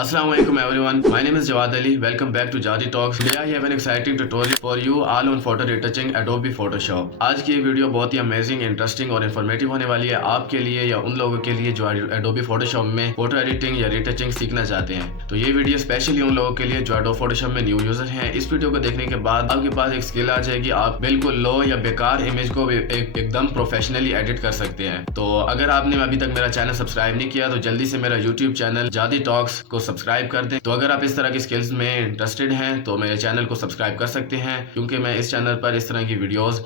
Assalamu alaikum everyone. My name is Jawad Ali. Welcome back to Jadi Talks. Today I have an exciting tutorial for you all on photo retouching Adobe Photoshop. आज की ये video बहुत ही amazing, interesting और informative होने वाली है आपके लिए या उन लोगों के लिए जो Adobe Photoshop में फोटो एडिटिंग या रिटचिंग सीखना चाहते हैं। तो ये वीडियो स्पेशली उन लोगों के लिए जो Adobe Photoshop में न्यू यूजर हैं। इस वीडियो को देखने के बाद आपके पास एक स्किल आ जाएगी, आप बिल्कुल लो या बेकार इमेज को एकदम प्रोफेशनली एडिट कर सकते हैं। तो अगर आपने अभी तक मेरा चैनल सब्सक्राइब नहीं किया तो जल्दी से मेरा यूट्यूब चैनल जादी टॉक्स को सब्सक्राइब कर दें। तो अगर आप इस तरह की स्किल्स में इंटरेस्टेड हैं तो मेरे चैनल को सब्सक्राइब कर सकते हैं, क्योंकि मैं इस चैनल पर इस तरह की videos,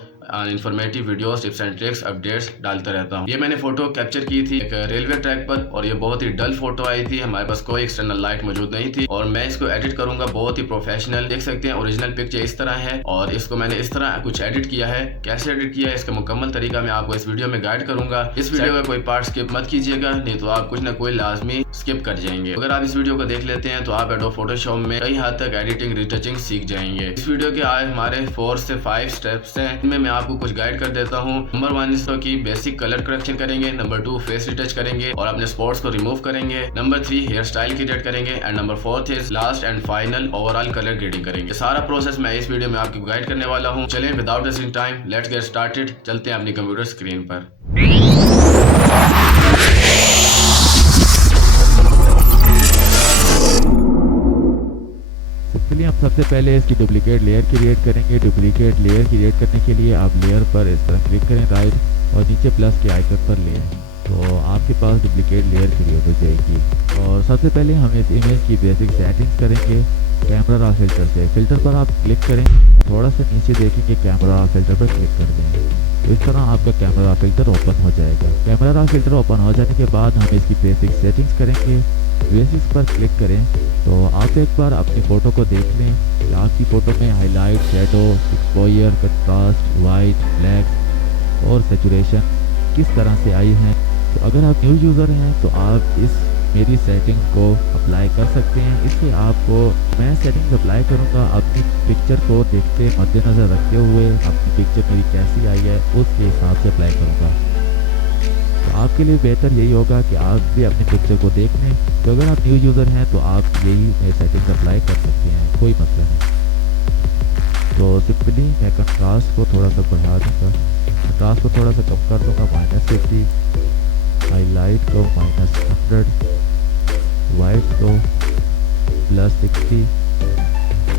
informative videos, tips and tricks, updates डालता रहता हूँ। ये मैंने फोटो कैप्चर की थी एक रेलवे ट्रैक पर और ये बहुत ही डल फोटो आई थी। हमारे पास कोई एक्सटर्नल लाइट मौजूद नहीं थी और मैं इसको एडिट करूंगा बहुत ही प्रोफेशनल। देख सकते हैं ओरिजिनल पिक्चर इस तरह है और इसको मैंने इस तरह कुछ एडिट किया है। कैसे एडिट किया है इसका मुकम्मल तरीका मैं आपको इस वीडियो में गाइड करूंगा। इस वीडियो का कोई पार्ट स्किप मत कीजिएगा, नहीं तो आप कुछ ना कोई लाजमी स्किप कर जाएंगे। अगर आप इस वीडियो को देख लेते हैं तो आप एडोब फोटोशॉप में कई हद तक एडिटिंग रिटचिंग सीख जाएंगे। इस वीडियो के आज हमारे 4 से 5 स्टेप्स हैं, इनमें मैं आपको कुछ गाइड कर देता हूँ। नंबर 1 इसको की बेसिक कलर करेक्शन करेंगे। नंबर 2 फेस रिटच करेंगे और अपने स्पॉट्स को रिमूव करेंगे। नंबर 3 हेयर स्टाइल क्रिएट करेंगे and number 4 is last and final overall colour grading करेंगे। सारा प्रोसेस मैं इस वीडियो में आपको गाइड करने वाला हूँ। चलें without wasting time let's get started. चलते हैं अपनी कंप्यूटर स्क्रीन पर। चलिए हम सबसे पहले इसकी डुप्लीकेट लेयर क्रिएट करेंगे। डुप्लीकेट लेयर क्रिएट करने के लिए आप लेयर पर इस तरह क्लिक करें राइट और नीचे प्लस के आइकन पर ले आएं, तो आपके पास डुप्लीकेट लेयर क्रिएट हो जाएगी। और सबसे पहले हम इस इमेज की बेसिक सेटिंग्स करेंगे कैमरा रॉ फिल्टर से। फिल्टर पर आप क्लिक करें, थोड़ा सा नीचे देखेंगे कैमरा रॉ फिल्टर पर क्लिक कर दें, तो इस तरह आपका कैमरा रॉ फिल्टर ओपन हो जाएगा। कैमरा रॉ फिल्टर ओपन हो जाने के बाद हम इसकी बेसिक सेटिंग्स करेंगे। बेसिक्स पर क्लिक करें तो आप एक बार अपनी फ़ोटो को देख लें कि आपकी फ़ोटो में highlight, shadow, exposure, contrast, white, black और सैचुरेशन किस तरह से आई हैं। तो अगर आप न्यू यूज़र हैं तो आप इस मेरी सेटिंग्स को अप्लाई कर सकते हैं। इससे आपको मैं सेटिंग्स अप्लाई करूंगा अपनी पिक्चर को देखते मद्देनज़र रखते हुए, अपनी पिक्चर मेरी कैसी आई है उसके हिसाब से अप्लाई करूंगा। तो आपके लिए बेहतर यही होगा कि आप भी अपनी पिक्चर को देख लें। तो अगर आप न्यू यूज़र हैं तो आप यही सेटिंग्स अप्लाई कर सकते हैं, कोई मसला नहीं। तो सिंपली मैं कंट्रास्ट को थोड़ा सा बढ़ा दूँगा, कंट्रास्ट को थोड़ा सा कम कर दूँगा -50, हाईलाइट को -100, वाइट को +60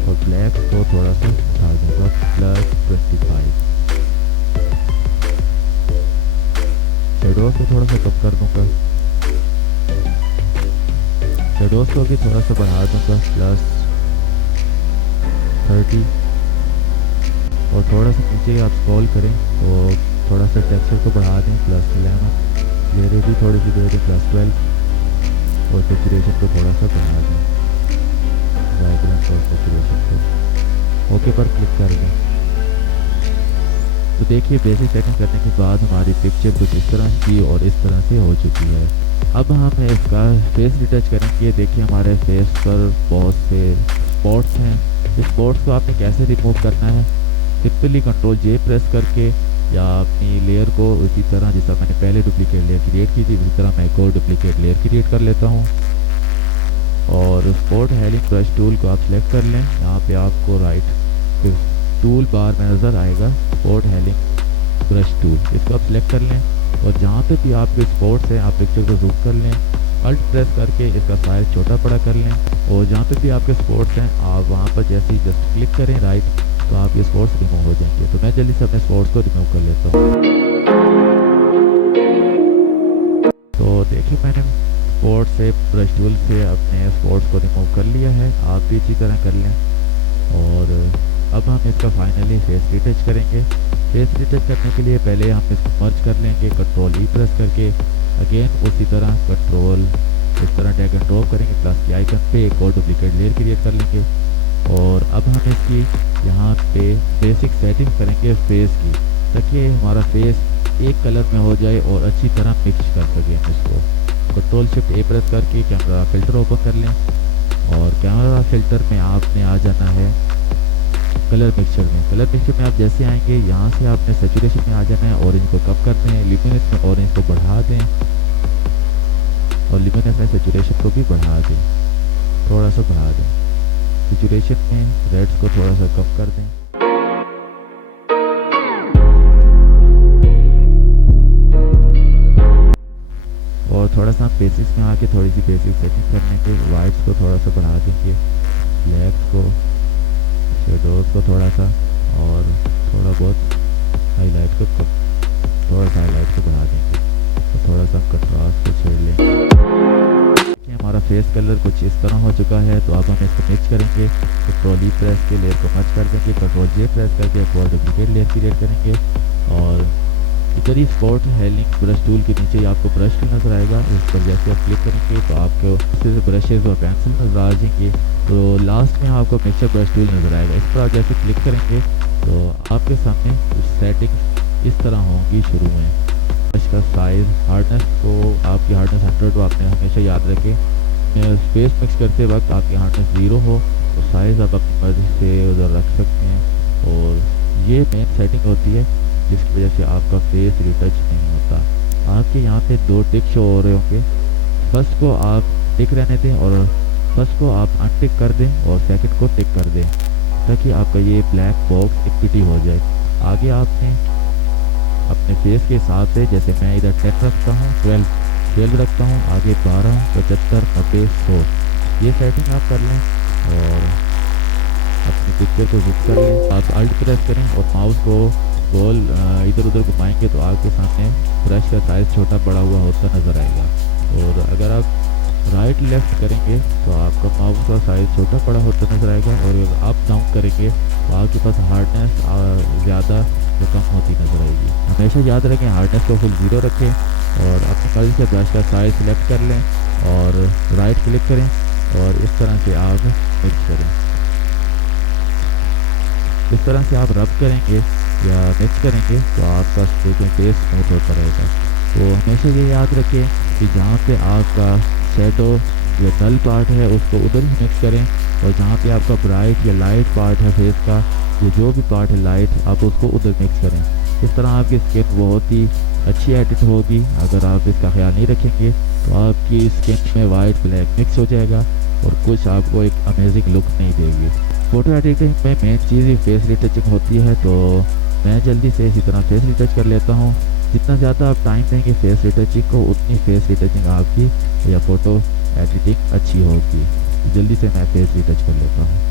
और ब्लैक को थोड़ा सा उठा दूँगा +25। शेडोज को थोड़ा सा कम कर दूँगा, शेडोज को भी थोड़ा सा बढ़ा दूँगा +30 और थोड़ा सा नीचे आप स्क्रॉल करें तो थोड़ा सा टेक्सचर को बढ़ा दें +11, क्लियरिटी थोड़ी सी दे दें +12 और सैचुरेशन को थोड़ा सा बढ़ा दें, वाइब्रेंस और सैचुरेशन को ओके पर क्लिक कर दें। तो देखिए बेसिक सेटिंग करने के बाद हमारी पिक्चर कुछ इस तरह की और इस तरह से हो चुकी है। अब हम इसका फेस रिटच करेंगे। देखिए हमारे फेस पर बहुत से स्पॉट्स हैं। इस स्पॉट्स को आपने कैसे रिमूव करना है, सिंपली Ctrl J प्रेस करके या अपनी लेयर को उसी तरह जैसा मैंने पहले डुप्लीकेट लेयर क्रिएट की थी उसी तरह मैं एक और डुप्लीकेट लेयर क्रिएट कर लेता हूँ। और स्पॉट हेलिंग ब्रश टूल को आप सिलेक्ट कर लें। यहाँ पे आपको राइट टूल बार में नज़र आएगा स्पॉट हेलिंग ब्रश टूल, इसको आप सिलेक्ट कर लें और जहाँ पे भी आपके स्पॉट्स हैं आप पिक्चर को जूम कर लें, अल्ट प्रेस करके इसका साइज छोटा बड़ा कर लें और जहाँ पे भी आपके स्पॉट्स हैं आप वहाँ पर जैसे ही जस्ट क्लिक करें राइट तो आपके स्पॉट्स रिमूव हो जाएंगे। तो मैं जल्दी से अपने स्पॉट्स को रिमूव कर लेता हूँ। तो देखिए मैंने स्पॉट से ब्रश टूल से अपने स्पॉट्स को रिमूव कर लिया है, आप भी इसी तरह कर लें। और अब हम इसका फाइनली फेस रिटच करेंगे। फेस रिटच करने के लिए पहले हम इसको मर्ज कर लेंगे Ctrl E प्रेस करके, अगेन उसी तरह कंट्रोल इस तरह ड्रैग एंड ड्रॉप करेंगे, प्लस के आइकन पे एक और डुप्लीकेट लेयर क्रिएट कर लेंगे। और अब हम इसकी यहाँ पे बेसिक सेटिंग करेंगे फेस की, ताकि हमारा फेस एक कलर में हो जाए और अच्छी तरह मिक्स कर सकें इसको। Ctrl Shift A प्रेस करके कैमरा फिल्टर ओपन कर लें और कैमरा फिल्टर में आपने आ जाना है कलर मिक्सचर में। कलर मिक्सचर में आप जैसे आएंगे यहाँ से आपने सैचुरेशन में आ जाना है, ऑरेंज को कम कर दें, ल्यूमिनेंस में ऑरेंज को बढ़ा दें और ल्यूमिनेंस में सैचुरेशन को भी बढ़ा दें। सा बढ़ा दें। सेचुरेशन में रेड्स को थोड़ा सा कम कर दें। और थोड़ा सा बेसिक्स में आके थोड़ी सी बेसिक सेटिंग कर लेंगे। वाइट्स को थोड़ा सा बढ़ा देंगे, ब्लैक्स को, शेडोज को थोड़ा सा, और थोड़ा बहुत हाईलाइट को थोड़ा सा हाईलाइट को बढ़ा देंगे। तो थोड़ा सा कंट्रास्ट को छेड़ लेंगे। हमारा फेस कलर कुछ इस तरह हो चुका है। तो अब हम इसको मिक्स करेंगे। कंट्रोल ई प्रेस के लेयर को मर्ज कर देंगे। कंट्रोल जे प्रेस करके एक और डुप्लीकेट लेयर क्रिएट करेंगे। और इधर ही स्पॉट हेलिंग ब्रश टूल के नीचे आपको ब्रश टूल नजर आएगा। इस पर जैसे आप क्लिक करेंगे तो आपको ब्रशेज और पेंसिल नजर आ जाएंगे। तो लास्ट में आपको मिक्सचर ब्रश टूल नजर आएगा। इस पर आप जैसे क्लिक करेंगे तो आपके सामने कुछ सेटिंग इस तरह होंगी शुरू में। ब्रश का साइज, हार्डनेस को आपकी हार्डनेस 100 आपने हमेशा याद रखें। स्पेस मिक्स करते वक्त आपकी हार्डनेस 0 हो तो साइज़ आप अपनी मर्जी से उधर रख सकते हैं। और ये मेन सेटिंग होती है जिसकी वजह से आपका फेस रिटच नहीं होता। आपके यहाँ पे 2 टिक शो हो रहे होंगे। फर्स्ट को आप टिक रहने दें और फर्स्ट को आप अनटिक कर दें और सेकंड को टिक कर दें ताकि आपका ये ब्लैक बॉक्स एक्टिविटी हो जाए। आगे आपने अपने फेस के हिसाब से, जैसे मैं इधर 10 रखता हूँ, 12 रखता हूँ, आगे 12, 75, 90, 100 ये सेटिंग आप कर लें और अपनी पिक्चर को जूम कर लें। आप अल्ट प्रेस करें और माउस को गोल इधर उधर घुमाएंगे तो आपके सामने ब्रश का साइज़ छोटा बड़ा हुआ होता नज़र आएगा। और अगर आप राइट लेफ्ट करेंगे तो आपका माउस का साइज़ छोटा बड़ा होता नज़र आएगा। और अगर आप डाउन करेंगे तो आपके पास हार्डनेस ज़्यादा या कम होती नज़र आएगी। हमेशा याद रखें हार्डनेस को फुल 0 रखें और अपनी मर्जी से ब्रश का साइज़ सिलेक्ट कर लें और राइट क्लिक करें और इस तरह से आप मिक्स करें। इस तरह से आप रब करेंगे या मिक्स करेंगे तो आपका फेस स्मूथ होता रहेगा। तो हमेशा ये याद रखें कि जहाँ पे आपका शेडो या डल पार्ट है उसको उधर ही मिक्स करें और जहाँ पे आपका ब्राइट या लाइट पार्ट है फेस का, ये जो भी पार्ट है लाइट, आप उसको उधर मिक्स करें। इस तरह आपकी स्किन बहुत ही अच्छी एडिट होगी। अगर आप इसका ख्याल नहीं रखेंगे तो आपकी स्किन में वाइट ब्लैक मिक्स हो जाएगा और कुछ आपको एक अमेजिंग लुक नहीं देगी। फ़ोटो एडिटिंग में मेन चीज़ ही फेस रिटचिंग होती है। तो मैं जल्दी से इसी तरह फेस रिटच कर लेता हूँ। जितना ज़्यादा आप टाइम देंगे फेस रिटचिंग को उतनी फेस रिटचिंग आपकी या फ़ोटो एडिटिंग अच्छी होगी। जल्दी से मैं फेस रिटच कर लेता हूँ।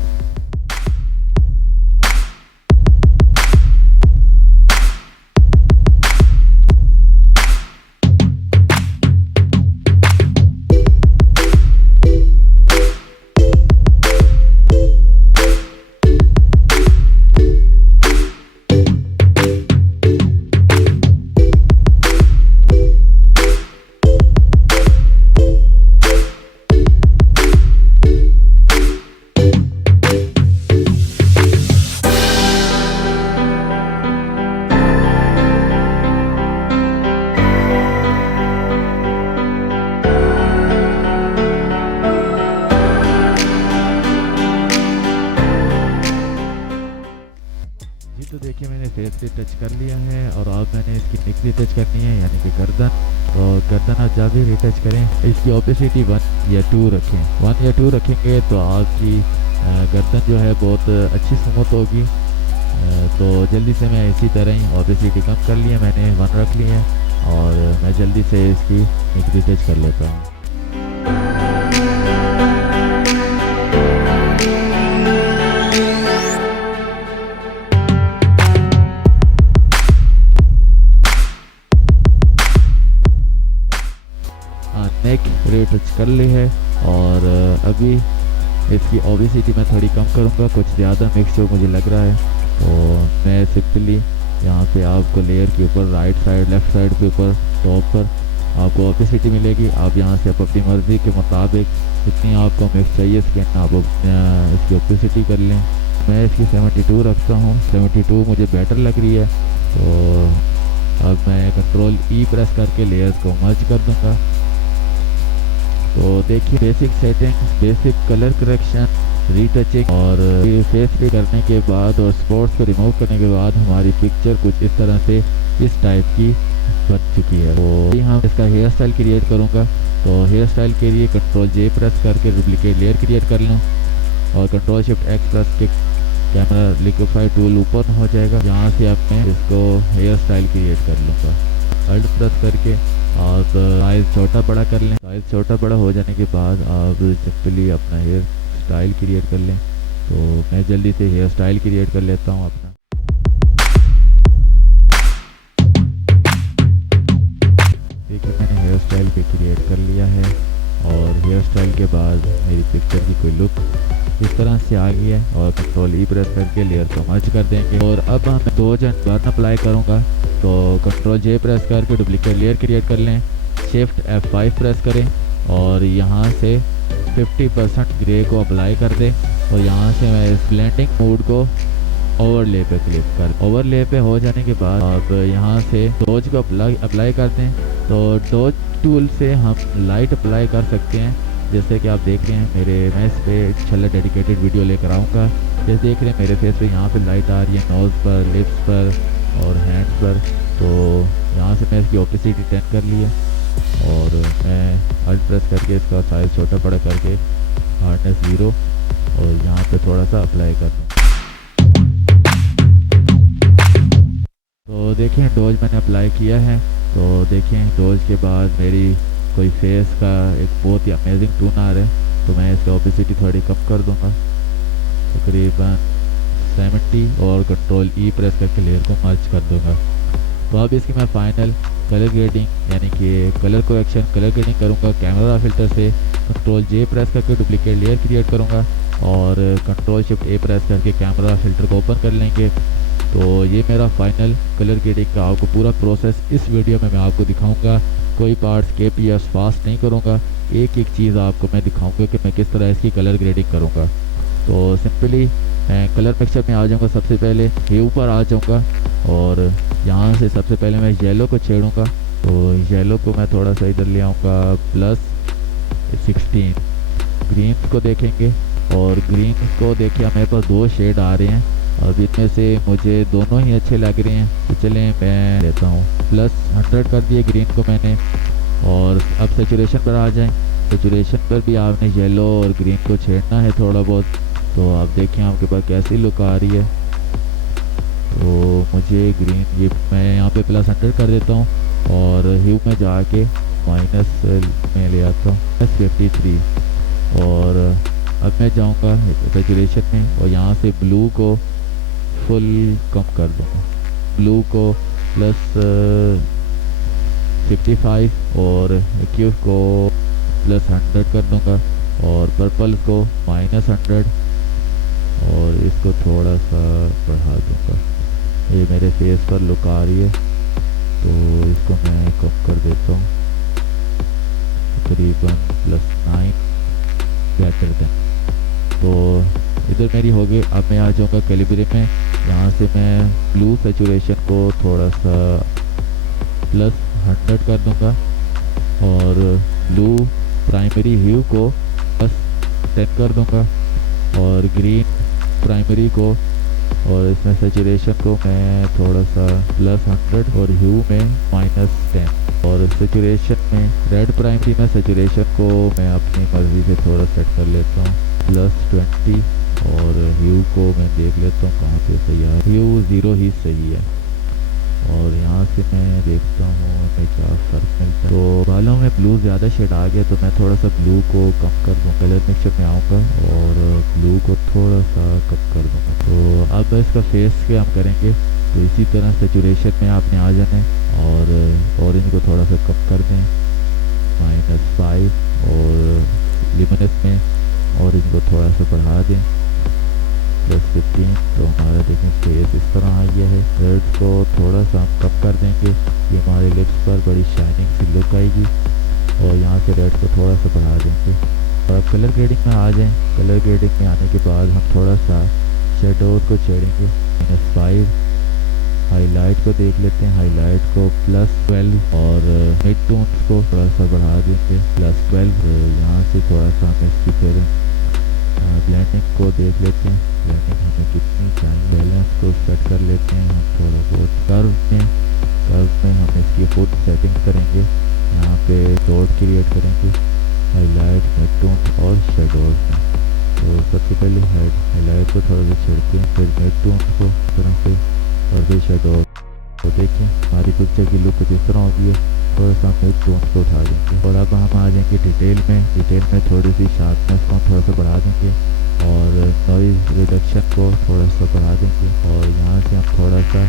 तो देखिए मैंने फेस पे टच कर लिया है और अब मैंने इसकी नेक भी टच करनी है यानी कि गर्दन। तो गर्दन आप जब भी रिटच करें इसकी ओपेसिटी 1 या 2 रखें। 1 या 2 रखेंगे तो आपकी गर्दन जो है बहुत अच्छी स्मूथ होगी। तो जल्दी से मैं इसी तरह ही ओपेसिटी कम कर लिया, मैंने 1 रख ली है और मैं जल्दी से इसकी नेक भी टच कर लेता हूँ। नेक रिटच कर ली है और अभी इसकी ओबेसिटी मैं थोड़ी कम करूँगा, कुछ ज़्यादा मिक्स जो मुझे लग रहा है। तो मैं सिंपली यहाँ पे आपको लेयर के ऊपर राइट साइड लेफ़्ट साइड के ऊपर टॉप पर आपको ओबेसिटी मिलेगी। आप यहाँ से आप अपनी मर्ज़ी के मुताबिक जितनी आपको मिक्स चाहिए स्किन आप इसकी ओबेसिटी कर लें। मैं इसकी 72 रखता हूँ, 72 मुझे बेटर लग रही है। तो अब मैं कंट्रोल ई प्रेस करके लेयर्स को मर्ज कर दूँगा। तो देखिए basic setting, basic colour correction retouching और फेस पे करने के बाद और स्पॉट्स को रिमूव करने के बाद हमारी पिक्चर कुछ इस तरह से इस टाइप की बन चुकी है। तो हम इसका हेयर स्टाइल क्रिएट करूँगा। तो हेयर स्टाइल के लिए कंट्रोल जे प्रेस करके डुप्लीकेट लेयर क्रिएट कर लूँ और कंट्रोल शिफ्ट एक्स प्रेस के कैमरा लिक्विफाई टूल ऊपर हो जाएगा। यहाँ से अब मैं इसको हेयर स्टाइल क्रिएट कर लूँगा। अल्ट प्रेस करके और साइज़ छोटा बड़ा कर लें। साइज़ छोटा बड़ा हो जाने के बाद आप सिंपली अपना हेयर स्टाइल क्रिएट कर लें। तो मैं जल्दी से हेयर स्टाइल क्रिएट कर लेता हूँ अपना। देखिए मैंने हेयर स्टाइल भी क्रिएट कर लिया है और हेयर स्टाइल के बाद मेरी पिक्चर की कोई लुक इस तरह से आ गई है। और कंट्रोल ई प्रेस करके लेयर को मर्ज कर देंगे। और अब हम 2 बर्न अप्लाई करूँगा। तो कंट्रोल जे प्रेस करके डुप्लीकेट लेयर क्रिएट कर लें। शिफ्ट F5 प्रेस करें और यहाँ से 50% ग्रे को अप्लाई कर दें। और यहाँ से मैं इस ब्लेंडिंग मोड को ओवरले पे क्लिक कर। ओवरले पे हो जाने के बाद आप यहाँ से डॉज को अप्लाई कर दें। तो डॉज टूल से हम लाइट अप्लाई कर सकते हैं। जैसे कि आप देख रहे हैं मैं इस पे इंशाल्लाह डेडिकेटेड वीडियो लेकर आऊँगा। जैसे देख रहे हैं मेरे फेस पे यहाँ पे लाइट आ रही है, नोज़ पर, लिप्स पर और हैंड्स पर। तो यहाँ से मैं इसकी ओपेसिटी 10 कर ली है और मैं अल्ट प्रेस करके इसका साइज़ छोटा बड़ा करके हार्डनेस 0 और यहाँ पे थोड़ा सा अप्लाई कर दूँ। तो देखें डोज मैंने अप्लाई किया है। तो देखें डोज के बाद मेरी कोई फेस का एक बहुत ही अमेजिंग टून आ रहा है। तो मैं इसका ओपेसिटी थोड़ी कम कर दूँगा, तकरीबन 70 और कंट्रोल ई प्रेस करके लेयर को मर्ज कर दूँगा। तो अब इसकी मैं फाइनल कलर ग्रेडिंग यानी कि कलर करेक्शन कलर ग्रेडिंग करूँगा। कैमरा फिल्टर से कंट्रोल जे प्रेस करके डुप्लीकेट लेयर क्रिएट करूँगा और कंट्रोल शिफ्ट ए प्रेस करके कैमरा फिल्टर को ओपन कर लेंगे। तो ये मेरा फाइनल कलर ग्रेडिंग का आपको पूरा प्रोसेस इस वीडियो में मैं आपको दिखाऊंगा। कोई पार्ट स्किप या फास्ट नहीं करूँगा। एक एक चीज़ आपको मैं दिखाऊंगा कि मैं किस तरह इसकी कलर ग्रेडिंग करूँगा। तो सिंपली मैं कलर मिक्सचर में आ जाऊँगा। सबसे पहले ह्यू पर आ जाऊँगा और यहाँ से सबसे पहले मैं येलो को छेड़ूँगा। तो येलो को मैं थोड़ा सा इधर ले आऊँगा +16। ग्रीन को देखेंगे और ग्रीन को देखिए मेरे पास 2 शेड आ रहे हैं। अब इनमें से मुझे दोनों ही अच्छे लग रहे हैं। तो चलें मैं लेता हूँ +100 कर दिए ग्रीन को मैंने। और अब सेचुरेशन पर आ जाएं। सेचुरेशन पर भी आपने येलो और ग्रीन को छेड़ना है थोड़ा बहुत। तो आप देखें आपके पास कैसी लुक आ रही है। तो मुझे ग्रीन ये मैं यहाँ पे +100 कर देता हूँ और ह्यू में जाके माइनस में ले आता हूँ +53। और अब मैं जाऊँगा सेचुरेशन में और यहाँ से ब्लू को फुल कम कर दूँगा। ब्लू को +55 और एक्यूज को +100 कर दूँगा और पर्पल को -100 और इसको थोड़ा सा बढ़ा दूँगा। ये मेरे फेस पर लुक आ रही है तो इसको मैं कम कर देता हूँ तकरीबन +9 बेटर देन। तो इधर मेरी हो गई। अब मैं आ जाऊँगा कैलिब्रे में। यहाँ से मैं ब्लू सेचुरेशन को थोड़ा सा +100 कर दूँगा और ब्लू प्राइमरी ह्यू को +10 कर दूँगा और ग्रीन प्राइमरी को और इसमें सेचुरेशन को मैं थोड़ा सा +100 और ह्यू में -10 और सेचुरेशन में रेड प्राइमरी में सेचुरेशन को मैं अपनी मर्ज़ी से थोड़ा सेट कर लेता हूँ +20 और ह्यू को मैं देख लेता हूँ कहाँ पे सही है। ह्यू 0 ही सही है और यहाँ से मैं देखता हूँ हमें क्या फ़र्क मिलता है। तो बालों में ब्लू ज़्यादा शेड आ गया तो मैं थोड़ा सा ब्लू को कम कर दूँ। कलर मिक्सचर में आऊँगा और ब्लू को थोड़ा सा कम कर दूँगा। तो अब इसका फेस के हम करेंगे। तो इसी तरह सेचुरेशन में आपने आ जाना है और ऑरेंज को थोड़ा सा कम कर दें -5 और लिमिनेस में ऑरेंज को थोड़ा सा बढ़ा दें +15। तो हमारा देखें फेस इस तरह आ गया है। रेड को थोड़ा सा हम कम कर देंगे। ये हमारे लिप्स पर बड़ी शाइनिंग सी लुक आएगी और यहाँ से रेड को थोड़ा सा बढ़ा देंगे। और अब कलर ग्रेडिंग में आ जाएं। कलर ग्रेडिंग में आने के बाद हम थोड़ा सा शेडोज को छेड़ेंगे -5। हाईलाइट को देख लेते हैं। हाईलाइट को +12 और मिड टोन्स को थोड़ा सा बढ़ा देंगे +12। यहाँ से थोड़ा सा हम इसकी फिर ब्लेंडिंग ब्लेंडिंग को देख लेते हैं, ब्लेंडिंग हमें कितनी चाहिए। बैलेंस को सेट कर लेते हैं हम थोड़ा बहुत। कर्व में हम इसकी खुद सेटिंग करेंगे। यहाँ पे डॉट क्रिएट करेंगे हाईलाइट, मिड-टोन और शेडोज में। तो सबसे पहले हाईलाइट को थोड़ा सा छेड़ते हैं, फिर मिड-टोन को तरह से और फिर शेडोज। तो देखिए हमारी पिक्चर की लुक जिस तरह होगी है, थोड़ा सा मिड-टोन को उठा देंगे। और अब हम आ जाएंगे डिटेल में थोड़ी सी शार्पनेस को थोड़ा सा बढ़ा देंगे और नॉइज़ रिडक्शन को थोड़ा सा बढ़ा देंगे। और यहाँ से हम थोड़ा सा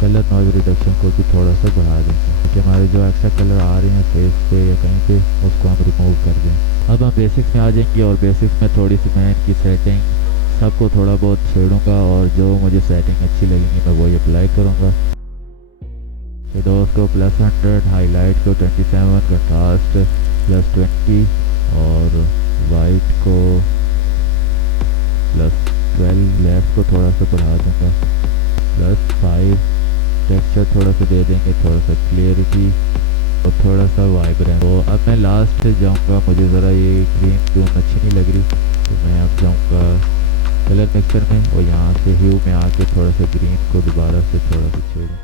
कलर नॉइज़ रिडक्शन को भी थोड़ा सा बढ़ा देंगे, क्योंकि हमारे जो एक्स्ट्रा कलर आ रहे हैं फेस पे या कहीं पे, उसको हम रिमूव कर दें। अब हम बेसिक्स में आ जाएंगे और बेसिक्स में थोड़ी सी मैं इनकी सेटिंग सबको थोड़ा बहुत छेड़ूंगा और जो मुझे सेटिंग अच्छी लगेगी मैं वही अप्लाई करूँगा। शेडोज को +100, हाईलाइट को 27, कंट्रास्ट +20 और वाइट को +12, लेफ्ट को थोड़ा सा बढ़ा दूँगा +5, टेक्सचर थोड़ा सा दे देंगे, थोड़ा सा क्लियरिटी और थोड़ा सा वाइब्रेंट। तो अब मैं लास्ट से जाऊँगा, मुझे ज़रा ये ग्रीन टोन अच्छी नहीं लग रही, तो मैं अब जाऊँगा कलर मिक्सर में और यहाँ से ह्यू में आके थोड़ा सा ग्रीन को दोबारा से थोड़ा सा छेड़ूँगा।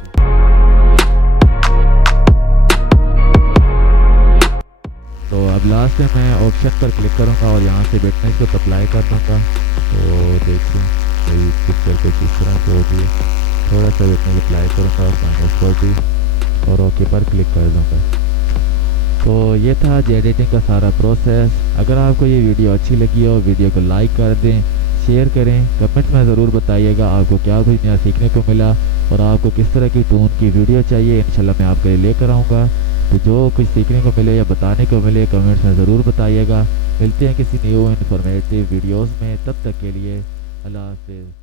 तो अब लास्ट में मैं ऑप्शन पर क्लिक करूँगा और यहाँ से ब्राइटनेस को अप्लाई कर दूँगा। तो देखिए मेरी पिक्चर को किस तरह से होती है, थोड़ा सा ब्राइटनेस अप्लाई करूँगा -40 और ओके पर क्लिक कर दूँगा। तो ये था एडिटिंग का सारा प्रोसेस। अगर आपको ये वीडियो अच्छी लगी हो, वीडियो को लाइक कर दें, शेयर करें, कमेंट में ज़रूर बताइएगा आपको क्या कुछ नया सीखने को मिला और आपको किस तरह की टोन की वीडियो चाहिए। इंशाल्लाह मैं आपके लिए लेकर आऊँगा। तो जो कुछ सीखने को मिले या बताने को मिले कमेंट्स में ज़रूर बताइएगा। मिलते हैं किसी न्यू इन्फॉर्मेटिव वीडियोस में, तब तक के लिए अल्लाह हाफ़िज़।